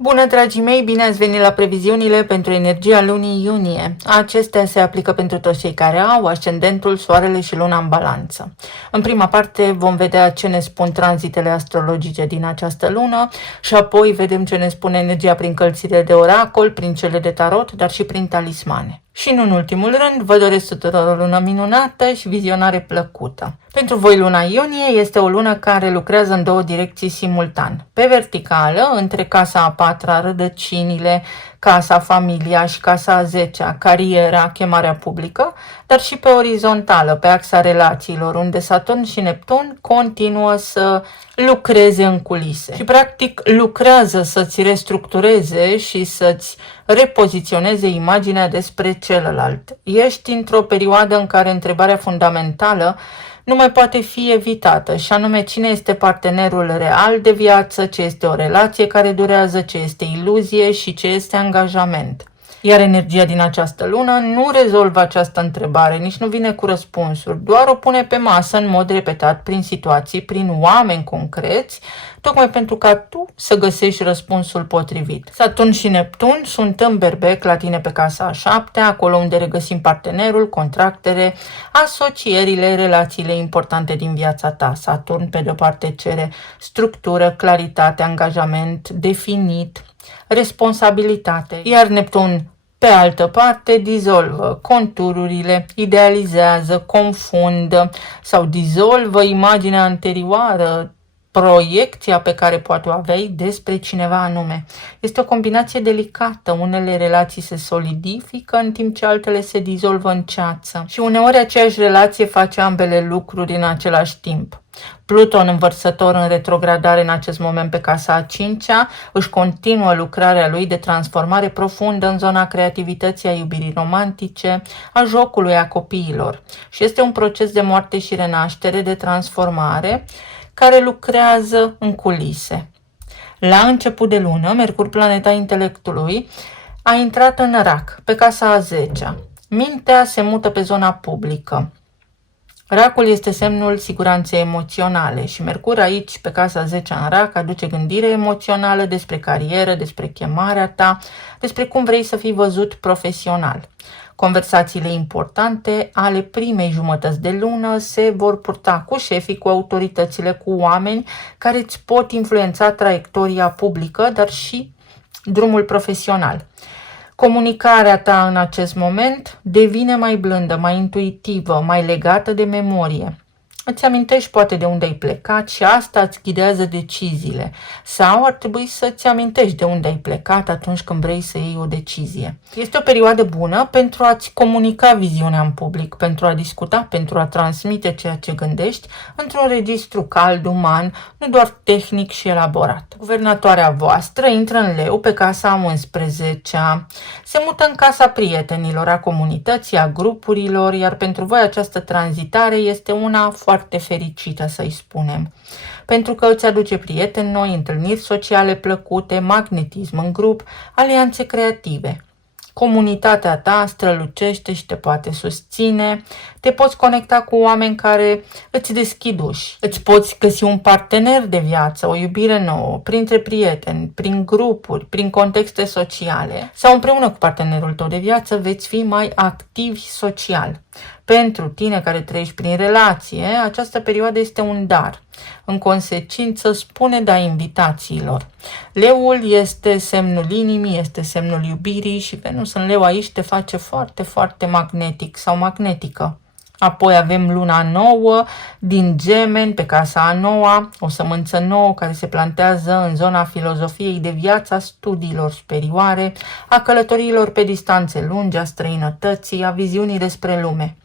Bună, dragii mei! Bine ați venit la previziunile pentru energia lunii iunie. Acestea se aplică pentru toți cei care au ascendentul, soarele și luna în balanță. În prima parte vom vedea ce ne spun tranzitele astrologice din această lună și apoi vedem ce ne spune energia prin cărțile de oracol, prin cele de tarot, dar și prin talismane. Și în ultimul rând, vă doresc tuturor o lună minunată și vizionare plăcută. Pentru voi luna iunie este o lună care lucrează în două direcții simultan. Pe verticală, între casa a patra, rădăcinile, casa, familia și casa a zecea, cariera, chemarea publică, dar și pe orizontală, pe axa relațiilor, unde Saturn și Neptun continuă să lucreze în culise. Și practic lucrează să-ți restructureze și să-ți repoziționeze imaginea despre celălalt. Ești într-o perioadă în care întrebarea fundamentală nu mai poate fi evitată, și anume cine este partenerul real de viață, ce este o relație care durează, ce este iluzie și ce este angajament. Iar energia din această lună nu rezolvă această întrebare, nici nu vine cu răspunsuri, doar o pune pe masă în mod repetat prin situații, prin oameni concreți, tocmai pentru ca tu să găsești răspunsul potrivit. Saturn și Neptun sunt în berbec la tine pe casa a șaptea, acolo unde regăsim partenerul, contractele, asocierile, relațiile importante din viața ta. Saturn, pe de-o parte, cere structură, claritate, angajament, definit, responsabilitate, iar Neptun, pe altă parte, dizolvă contururile, idealizează, confundă sau dizolvă imaginea anterioară, proiecția pe care poate o aveai despre cineva anume. Este o combinație delicată. Unele relații se solidifică în timp ce altele se dizolvă în ceață. Și uneori aceeași relație face ambele lucruri în același timp. Pluton, învărsător în retrogradare în acest moment pe casa a cincea, își continuă lucrarea lui de transformare profundă în zona creativității, a iubirii romantice, a jocului, a copiilor. Și este un proces de moarte și renaștere, de transformare, care lucrează în culise. La început de lună, Mercur, planeta intelectului, a intrat în Rac, pe casa a zecea. Mintea se mută pe zona publică. Racul este semnul siguranței emoționale și Mercur aici, pe casa 10 în Rac, aduce gândire emoțională despre carieră, despre chemarea ta, despre cum vrei să fii văzut profesional. Conversațiile importante ale primei jumătăți de lună se vor purta cu șefii, cu autoritățile, cu oameni care îți pot influența traiectoria publică, dar și drumul profesional. Comunicarea ta în acest moment devine mai blândă, mai intuitivă, mai legată de memorie. Îți amintești poate de unde ai plecat și asta îți ghidează deciziile. Sau ar trebui să-ți amintești de unde ai plecat atunci când vrei să iei o decizie. Este o perioadă bună pentru a-ți comunica viziunea în public, pentru a discuta, pentru a transmite ceea ce gândești într-un registru cald, uman, nu doar tehnic și elaborat. Guvernatoarea voastră intră în Leu pe casa a 11-a, se mută în casa prietenilor, a comunității, a grupurilor, iar pentru voi această tranzitare este una foarte fericită, să-i spunem, pentru că îți aduce prieteni noi, întâlniri sociale plăcute, magnetism în grup, alianțe creative. Comunitatea ta strălucește și te poate susține, te poți conecta cu oameni care îți deschid uși, îți poți găsi un partener de viață, o iubire nouă, printre prieteni, prin grupuri, prin contexte sociale sau împreună cu partenerul tău de viață veți fi mai activi social. Pentru tine care trăiești prin relație, această perioadă este un dar. În consecință, spune da invitațiilor. Leul este semnul inimii, este semnul iubirii și Venus în Leu aici te face foarte, foarte magnetic sau magnetică. Apoi avem luna nouă din Gemeni pe casa a noua, o sămânță nouă care se plantează în zona filozofiei de viață, a studiilor superioare, a călătoriilor pe distanțe lungi, a străinătății, a viziunii despre lume.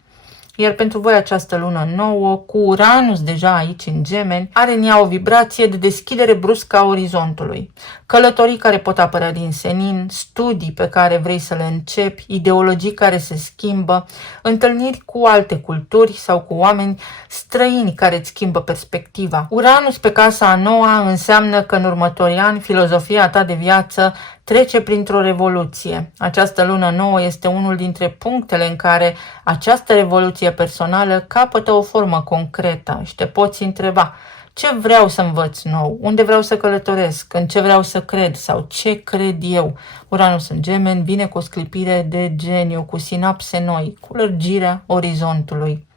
Iar pentru voi această lună nouă, cu Uranus deja aici în Gemeni, are în ea o vibrație de deschidere bruscă a orizontului. Călătorii care pot apărea din senin, studii pe care vrei să le începi, ideologii care se schimbă, întâlniri cu alte culturi sau cu oameni străini care îți schimbă perspectiva. Uranus pe casa a noua înseamnă că în următorii ani filozofia ta de viață trece printr-o revoluție. Această lună nouă este unul dintre punctele în care această revoluție personală capătă o formă concretă și te poți întreba Ce vreau să învăț nou? Unde vreau să călătoresc? În ce vreau să cred? Sau ce cred eu? Uranus în Gemeni vine cu o sclipire de geniu, cu sinapse noi, cu lărgirea orizontului.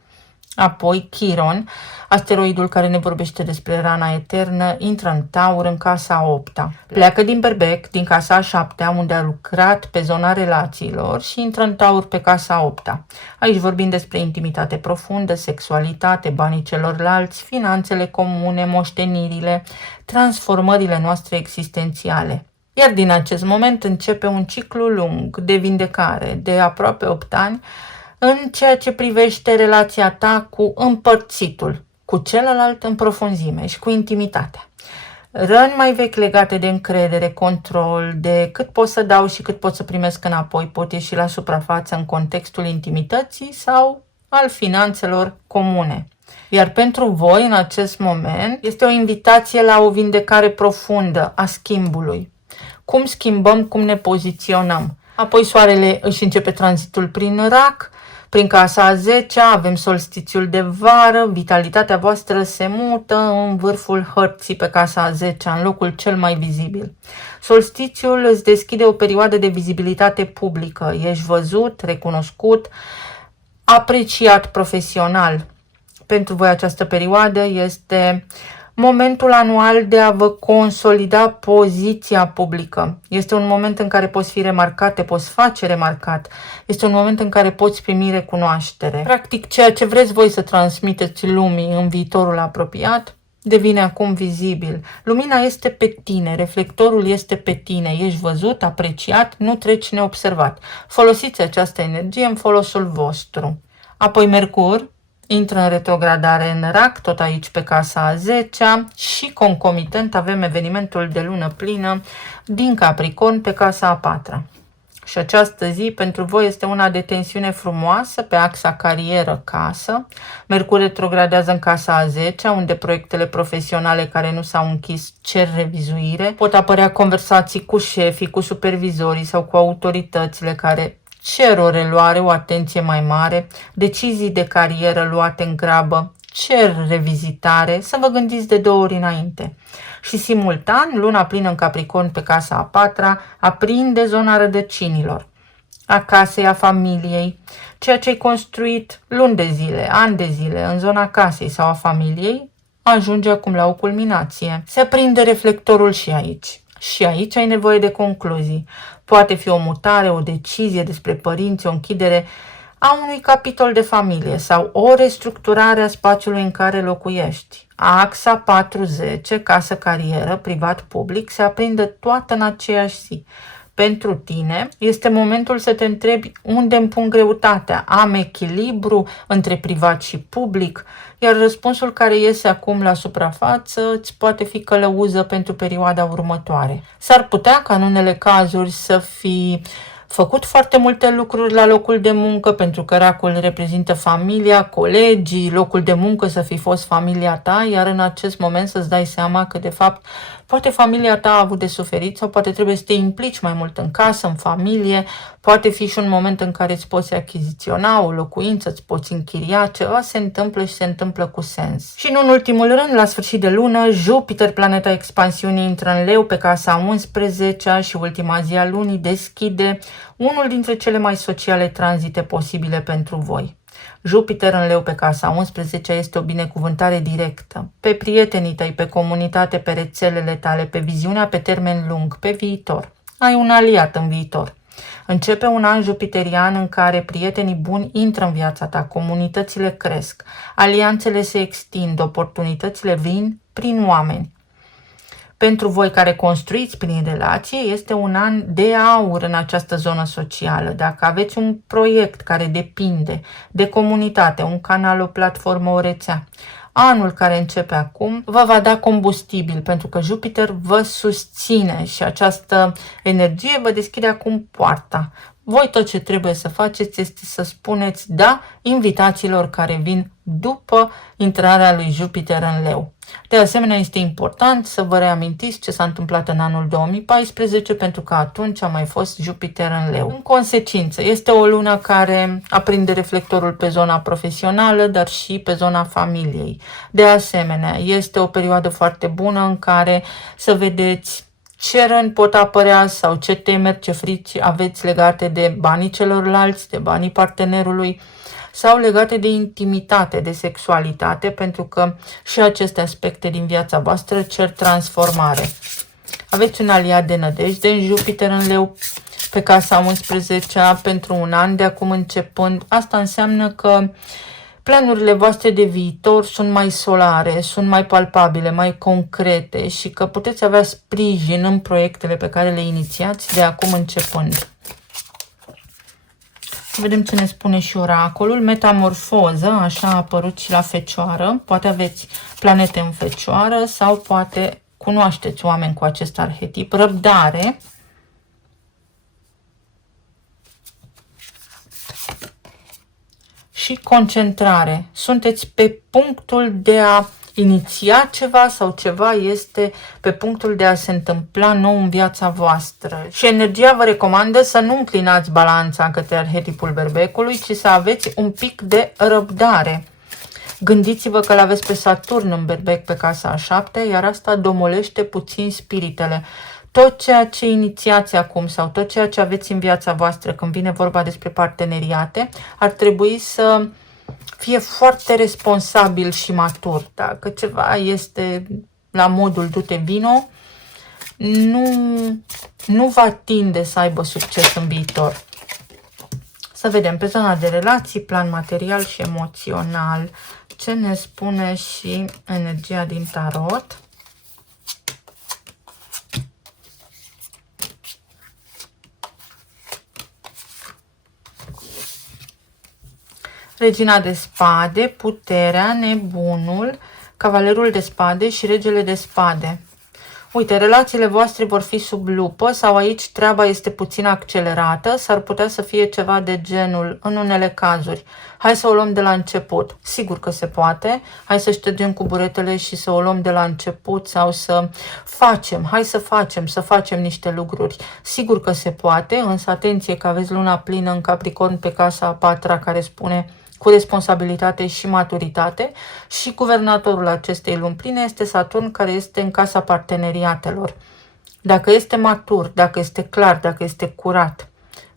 Apoi Chiron, asteroidul care ne vorbește despre rana eternă, intră în Taur în casa 8-a. Pleacă din Berbec, din casa 7-a, unde a lucrat pe zona relațiilor și intră în Taur pe casa 8-a. Aici vorbim despre intimitate profundă, sexualitate, banii celorlalți, finanțele comune, moștenirile, transformările noastre existențiale. Iar din acest moment începe un ciclu lung de vindecare de aproape 8 ani, în ceea ce privește relația ta cu împărțitul, cu celălalt în profunzime și cu intimitatea. Răni mai vechi legate de încredere, control, de cât pot să dau și cât pot să primesc înapoi, pot ieși la suprafață în contextul intimității sau al finanțelor comune. Iar pentru voi, în acest moment, este o invitație la o vindecare profundă a schimbului. Cum schimbăm, cum ne poziționăm. Apoi soarele își începe tranzitul prin Rac, prin casa a 10-a, avem solstițiul de vară, vitalitatea voastră se mută în vârful hărții pe casa a 10-a, în locul cel mai vizibil. Solstițiul îți deschide o perioadă de vizibilitate publică, ești văzut, recunoscut, apreciat profesional. Pentru voi această perioadă este momentul anual de a vă consolida poziția publică. Este un moment în care poți fi remarcat, te poți face remarcat. Este un moment în care poți primi recunoaștere. Practic, ceea ce vreți voi să transmiteți lumii în viitorul apropiat devine acum vizibil. Lumina este pe tine, reflectorul este pe tine, ești văzut, apreciat, nu treci neobservat. Folosiți această energie în folosul vostru. Apoi Mercur intră în retrogradare în Rac, tot aici pe casa a 10-a și concomitent avem evenimentul de lună plină din Capricorn pe casa a 4-a. Și această zi pentru voi este una de tensiune frumoasă pe axa carieră-casă. Mercur retrogradează în casa a 10-a, unde proiectele profesionale care nu s-au închis cer revizuire. Pot apărea conversații cu șefii, cu supervizorii sau cu autoritățile care cer o reluare, o atenție mai mare, decizii de carieră luate în grabă, cer revizitare, să vă gândiți de 2 ori înainte. Și simultan, luna plină în Capricorn pe casa a 4-a aprinde zona rădăcinilor, a casei, a familiei, ceea ce ai construit luni de zile, ani de zile în zona casei sau a familiei, ajunge acum la o culminație. Se aprinde reflectorul și aici. Și aici ai nevoie de concluzii. Poate fi o mutare, o decizie despre părinți, o închidere a unui capitol de familie sau o restructurare a spațiului în care locuiești. Axa 40, casă, carieră, privat-public, se aprinde toată în aceeași zi. Pentru tine este momentul să te întrebi unde îmi pun greutatea, am echilibru între privat și public, iar răspunsul care iese acum la suprafață îți poate fi călăuză pentru perioada următoare. S-ar putea ca în unele cazuri să fi făcut foarte multe lucruri la locul de muncă, pentru că Racul reprezintă familia, colegii, locul de muncă să fi fost familia ta, iar în acest moment să-ți dai seama că de fapt poate familia ta a avut de suferit sau poate trebuie să te implici mai mult în casă, în familie, poate fi și un moment în care îți poți achiziționa o locuință, îți poți închiria, ceva se întâmplă și se întâmplă cu sens. Și nu în ultimul rând, la sfârșit de lună, Jupiter, planeta expansiunii, intră în Leu pe casa 11-a și ultima zi a lunii deschide unul dintre cele mai sociale tranzite posibile pentru voi. Jupiter în Leu pe casa 11 este o binecuvântare directă pe prietenii tăi, pe comunitate, pe rețelele tale, pe viziunea pe termen lung, pe viitor. Ai un aliat în viitor. Începe un an jupiterian în care prietenii buni intră în viața ta, comunitățile cresc, alianțele se extind, oportunitățile vin prin oameni. Pentru voi care construiți prin relație, este un an de aur în această zonă socială. Dacă aveți un proiect care depinde de comunitate, un canal, o platformă, o rețea, anul care începe acum vă va da combustibil, pentru că Jupiter vă susține și această energie vă deschide acum poarta. Voi tot ce trebuie să faceți este să spuneți da invitațiilor care vin după intrarea lui Jupiter în Leu. De asemenea, este important să vă reamintiți ce s-a întâmplat în anul 2014, pentru că atunci a mai fost Jupiter în Leu. În consecință, este o lună care aprinde reflectorul pe zona profesională, dar și pe zona familiei. De asemenea, este o perioadă foarte bună în care să vedeți ce răni pot apărea sau ce temeri, ce frici aveți legate de banii celorlalți, de banii partenerului sau legate de intimitate, de sexualitate, pentru că și aceste aspecte din viața voastră cer transformare. Aveți un aliat de nădejde în Jupiter în Leu pe casa 11-a pentru un an de acum începând. Asta înseamnă că planurile voastre de viitor sunt mai solare, sunt mai palpabile, mai concrete și că puteți avea sprijin în proiectele pe care le inițiați de acum începând. Vedem ce ne spune și oracolul. Metamorfoză, așa a apărut și la Fecioară. Poate aveți planete în Fecioară sau poate cunoașteți oameni cu acest arhetip. Răbdare. Și concentrare. Sunteți pe punctul de a iniția ceva sau ceva este pe punctul de a se întâmpla nou în viața voastră. Și energia vă recomandă să nu înclinați balanța către arhetipul berbecului, ci să aveți un pic de răbdare. Gândiți-vă că l-aveți pe Saturn în berbec pe casa a 7-a, iar asta domolește puțin spiritele. Tot ceea ce inițiați acum sau tot ceea ce aveți în viața voastră când vine vorba despre parteneriate, ar trebui să fie foarte responsabil și matur. Dacă ceva este la modul du-te vino, nu va tinde să aibă succes în viitor. Să vedem pe zona de relații, plan material și emoțional, ce ne spune și energia din tarot. Regina de spade, puterea, nebunul, cavalerul de spade și regele de spade. Uite, relațiile voastre vor fi sub lupă sau aici treaba este puțin accelerată, s-ar putea să fie ceva de genul în unele cazuri. Hai să o luăm de la început. Sigur că se poate. Hai să ștergem cu buretele și să o luăm de la început sau să facem. Hai să facem niște lucruri. Sigur că se poate, însă atenție că aveți luna plină în Capricorn pe casa a 4-a care spune cu responsabilitate și maturitate și guvernatorul acestei luni pline este Saturn, care este în casa parteneriatelor. Dacă este matur, dacă este clar, dacă este curat,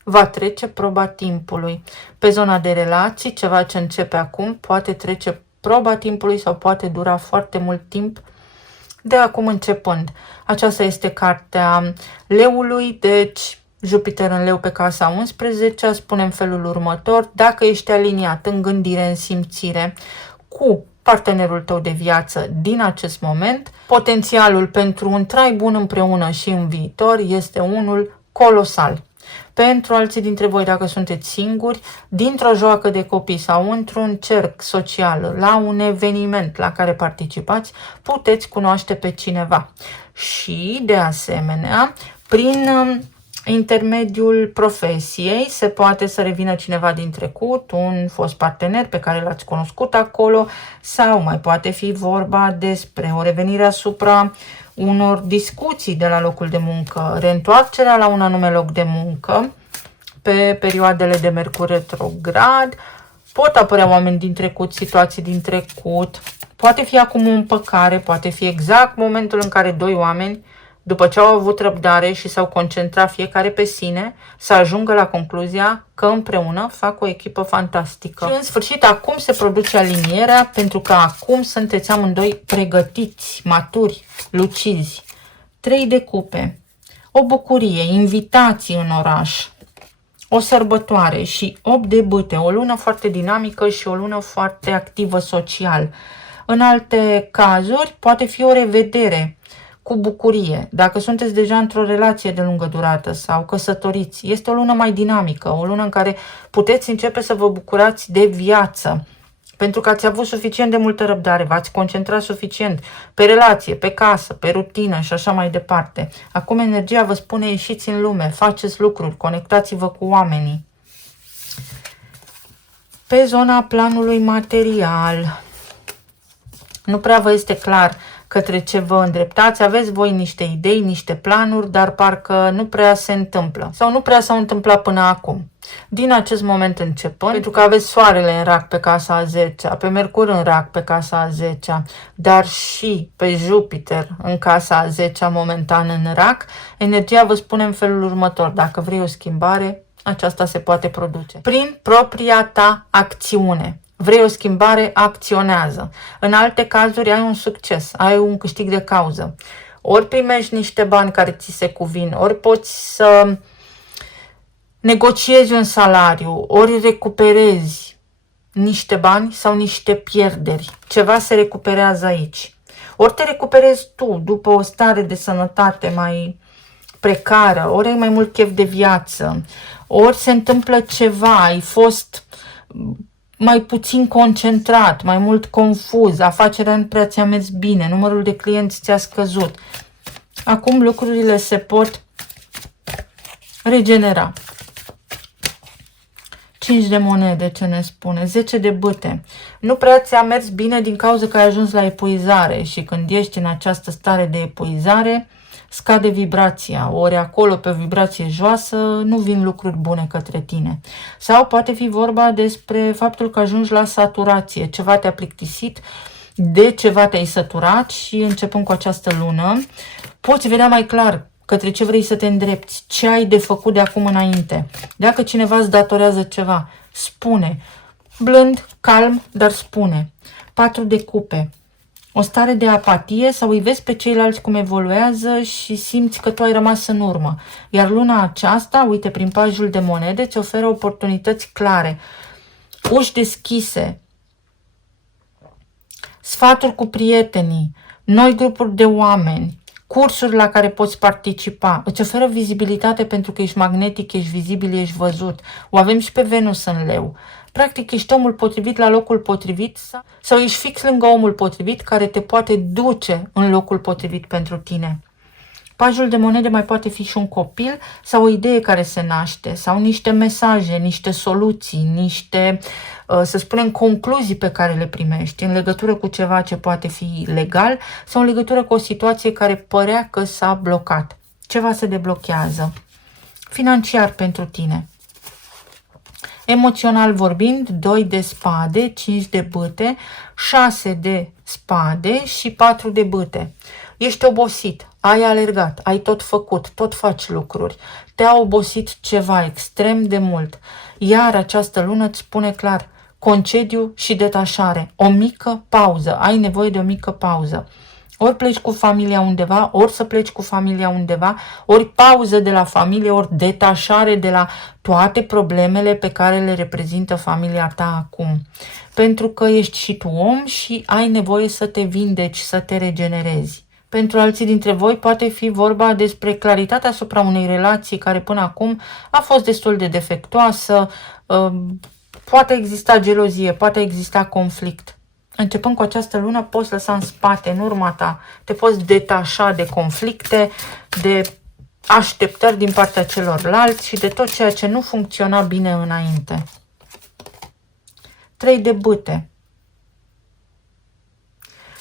va trece proba timpului. Pe zona de relații, ceva ce începe acum, poate trece proba timpului sau poate dura foarte mult timp de acum începând. Aceasta este cartea Leului, deci Jupiter în Leu pe casa 11, spune în felul următor: dacă ești aliniat în gândire, în simțire cu partenerul tău de viață din acest moment, potențialul pentru un trai bun împreună și în viitor este unul colosal. Pentru alții dintre voi, dacă sunteți singuri, dintr-o joacă de copii sau într-un cerc social, la un eveniment la care participați, puteți cunoaște pe cineva. Și, de asemenea, prin intermediul profesiei se poate să revină cineva din trecut, un fost partener pe care l-ați cunoscut acolo, sau mai poate fi vorba despre o revenire asupra unor discuții de la locul de muncă, reîntoarcerea la un anume loc de muncă pe perioadele de Mercur retrograd. Pot apărea oameni din trecut, situații din trecut, poate fi acum o împăcare, poate fi exact momentul în care doi oameni, după ce au avut răbdare și s-au concentrat fiecare pe sine, să ajungă la concluzia că împreună fac o echipă fantastică. Și în sfârșit acum se produce alinierea, pentru că acum sunteți amândoi pregătiți, maturi, lucizi. 3 de cupe, o bucurie, invitații în oraș, o sărbătoare și 8 de bâte, o lună foarte dinamică și o lună foarte activă social. În alte cazuri poate fi o revedere cu bucurie. Dacă sunteți deja într-o relație de lungă durată sau căsătoriți, este o lună mai dinamică, o lună în care puteți începe să vă bucurați de viață. pentru că ați avut suficient de multă răbdare, v-ați concentrat suficient pe relație, pe casă, pe rutină și așa mai departe. Acum energia vă spune ieșiți în lume, faceți lucruri, conectați-vă cu oamenii. Pe zona planului material, nu prea vă este clar către ce vă îndreptați, aveți voi niște idei, niște planuri, dar parcă nu prea se întâmplă sau nu prea s-au întâmplat până acum. Din acest moment începând, pentru că aveți soarele în rac pe casa a 10-a, pe Mercur în rac pe casa a 10-a, dar și pe Jupiter în casa a 10-a momentan în rac, energia vă spune în felul următor: dacă vrei o schimbare, aceasta se poate produce prin propria ta acțiune. Vrei o schimbare, acționează. În alte cazuri ai un succes, ai un câștig de cauză. Ori primești niște bani care ți se cuvin, ori poți să negociezi un salariu, ori recuperezi niște bani sau niște pierderi. Ceva se recuperează aici. Ori te recuperezi tu după o stare de sănătate mai precară, ori ai mai mult chef de viață, ori se întâmplă ceva, ai fost mai puțin concentrat, mai mult confuz, afacerea nu prea ți-a mers bine, numărul de clienți ți-a scăzut. Acum lucrurile se pot regenera. 5 de monede, ce ne spune? 10 de bâte. Nu prea ți-a mers bine din cauza că ai ajuns la epuizare și când ești în această stare de epuizare, scade vibrația, ori acolo pe vibrație joasă nu vin lucruri bune către tine. Sau poate fi vorba despre faptul că ajungi la saturație, ceva te-a plictisit, de ceva te-ai săturat și începând cu această lună poți vedea mai clar către ce vrei să te îndrepți, ce ai de făcut de acum înainte. Dacă cineva îți datorează ceva, spune, blând, calm, dar spune. 4 de cupe. O stare de apatie sau îi vezi pe ceilalți cum evoluează și simți că tu ai rămas în urmă. Iar luna aceasta, uite, prin pajul de monede, îți oferă oportunități clare, uși deschise, sfaturi cu prietenii, noi grupuri de oameni, cursuri la care poți participa. Îți oferă vizibilitate pentru că ești magnetic, ești vizibil, ești văzut. O avem și pe Venus în Leu. Practic ești omul potrivit la locul potrivit sau ești fix lângă omul potrivit care te poate duce în locul potrivit pentru tine. Pajul de monede mai poate fi și un copil sau o idee care se naște sau niște mesaje, niște soluții, niște, să spunem, concluzii pe care le primești în legătură cu ceva ce poate fi legal sau în legătură cu o situație care părea că s-a blocat. Ceva se deblochează. Financiar pentru tine. Emoțional vorbind, 2 de spade, 5 de bâte, 6 de spade și 4 de bâte. Ești obosit, ai alergat, ai tot făcut, tot faci lucruri, te-a obosit ceva extrem de mult. Iar această lună îți spune clar, concediu și detașare, o mică pauză, ai nevoie de o mică pauză. Ori pleci cu familia undeva, ori să pleci cu familia undeva, ori pauză de la familie, ori detașare de la toate problemele pe care le reprezintă familia ta acum. Pentru că ești și tu om și ai nevoie să te vindeci, să te regenerezi. Pentru alții dintre voi poate fi vorba despre claritatea asupra unei relații care până acum a fost destul de defectuoasă, poate exista gelozie, poate exista conflict. Începând cu această lună poți lăsa în spate, în urma ta, te poți detașa de conflicte, de așteptări din partea celorlalți și de tot ceea ce nu funcționa bine înainte. 3 de bâte.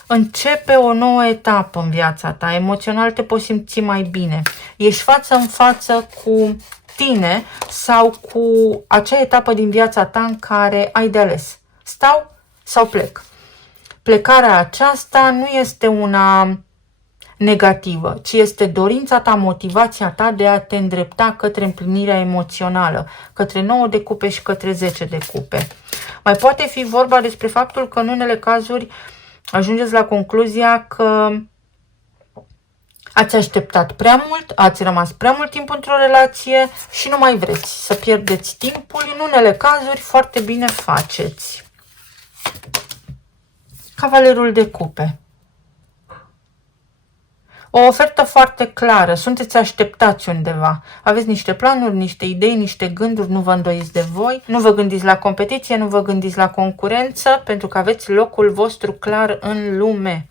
Începe o nouă etapă în viața ta, emoțional te poți simți mai bine. Ești față în față cu tine sau cu acea etapă din viața ta în care ai de ales. Stau sau plec. Plecarea aceasta nu este una negativă, ci este dorința ta, motivația ta de a te îndrepta către împlinirea emoțională, către 9 de cupe și către 10 de cupe. Mai poate fi vorba despre faptul că în unele cazuri ajungeți la concluzia că ați așteptat prea mult, ați rămas prea mult timp într-o relație și nu mai vreți să pierdeți timpul. În unele cazuri foarte bine faceți. Cavalerul de cupe. O ofertă foarte clară, sunteți așteptați undeva, aveți niște planuri, niște idei, niște gânduri, nu vă îndoiți de voi, nu vă gândiți la competiție, nu vă gândiți la concurență, pentru că aveți locul vostru clar în lume.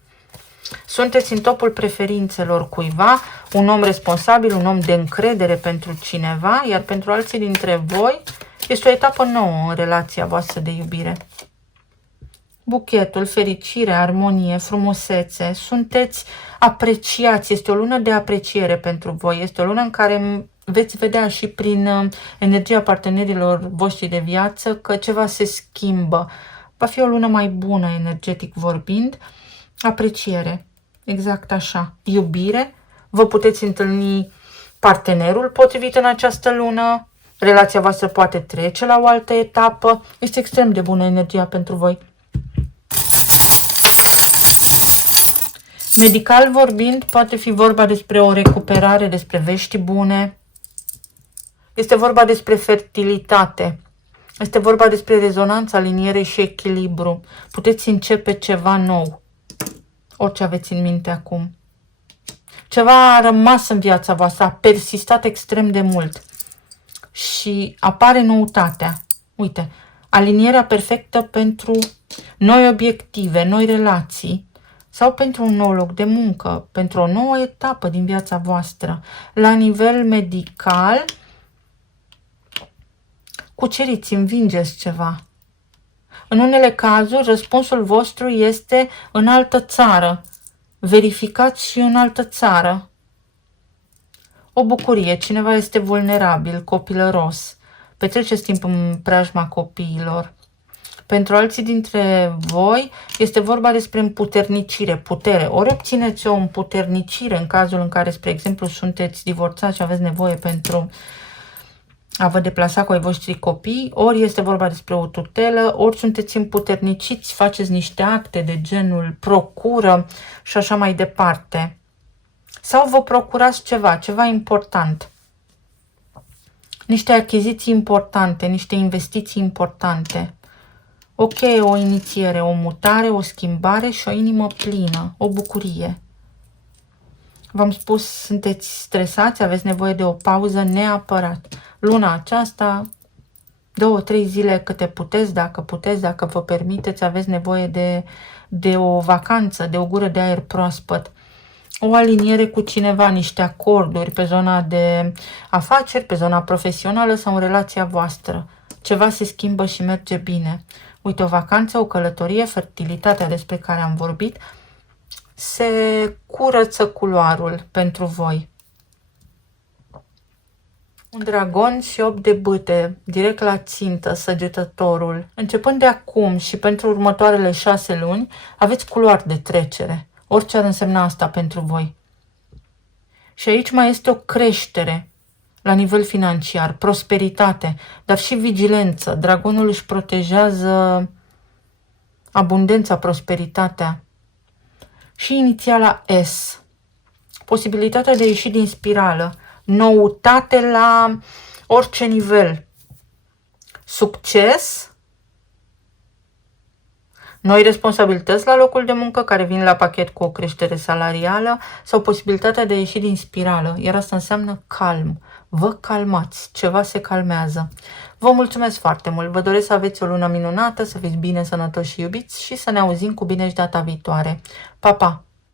Sunteți în topul preferințelor cuiva, un om responsabil, un om de încredere pentru cineva, iar pentru alții dintre voi este o etapă nouă în relația voastră de iubire. Buchetul, fericire, armonie, frumusețe, sunteți apreciați, este o lună de apreciere pentru voi, este o lună în care veți vedea și prin energia partenerilor voștri de viață că ceva se schimbă. Va fi o lună mai bună, energetic vorbind, apreciere, exact așa, iubire, vă puteți întâlni partenerul potrivit în această lună, relația voastră poate trece la o altă etapă, este extrem de bună energia pentru voi. Medical vorbind, poate fi vorba despre o recuperare, despre vești bune. Este vorba despre fertilitate. Este vorba despre rezonanță, aliniere și echilibru. Puteți începe ceva nou. Orice aveți în minte acum. Ceva a rămas în viața voastră, a persistat extrem de mult. Și apare noutatea. Uite, alinierea perfectă pentru noi obiective, noi relații, sau pentru un nou loc de muncă, pentru o nouă etapă din viața voastră. La nivel medical, cuceriți, învingeți ceva. În unele cazuri, răspunsul vostru este în altă țară. Verificați și în altă țară. O bucurie, cineva este vulnerabil, copilăros. Petreceți timp în preajma copiilor. Pentru alții dintre voi este vorba despre împuternicire, putere. Ori obțineți o împuternicire în cazul în care, spre exemplu, sunteți divorțați și aveți nevoie pentru a vă deplasa cu ai voștri copii, ori este vorba despre o tutelă, ori sunteți împuterniciți, faceți niște acte de genul procură și așa mai departe. Sau vă procurați ceva important. Niște achiziții importante, niște investiții importante. Ok, o inițiere, o mutare, o schimbare și o inimă plină, o bucurie. V-am spus, sunteți stresați, aveți nevoie de o pauză neapărat. Luna aceasta, 2-3 zile câte puteți, dacă vă permiteți, aveți nevoie de o vacanță, de o gură de aer proaspăt. O aliniere cu cineva, niște acorduri pe zona de afaceri, pe zona profesională sau în relația voastră. Ceva se schimbă și merge bine. Uite, o vacanță, o călătorie, fertilitatea despre care am vorbit, se curăță culoarul pentru voi. Un dragon și 8 de bâte, direct la țintă, săgetătorul. Începând de acum și pentru următoarele 6 luni, aveți culoare de trecere. Orice ar însemna asta pentru voi. Și aici mai este o creștere la nivel financiar, prosperitate, dar și vigilență. Dragonul își protejează abundența, prosperitatea. Și inițiala S. Posibilitatea de a ieși din spirală. Noutate la orice nivel. Succes. Noi responsabilități la locul de muncă care vin la pachet cu o creștere salarială sau posibilitatea de a ieși din spirală. Iar asta înseamnă calm. Vă calmați, ceva se calmează. Vă mulțumesc foarte mult, vă doresc să aveți o lună minunată, să fiți bine, sănătoși și iubiți și să ne auzim cu bine și data viitoare. Pa, pa!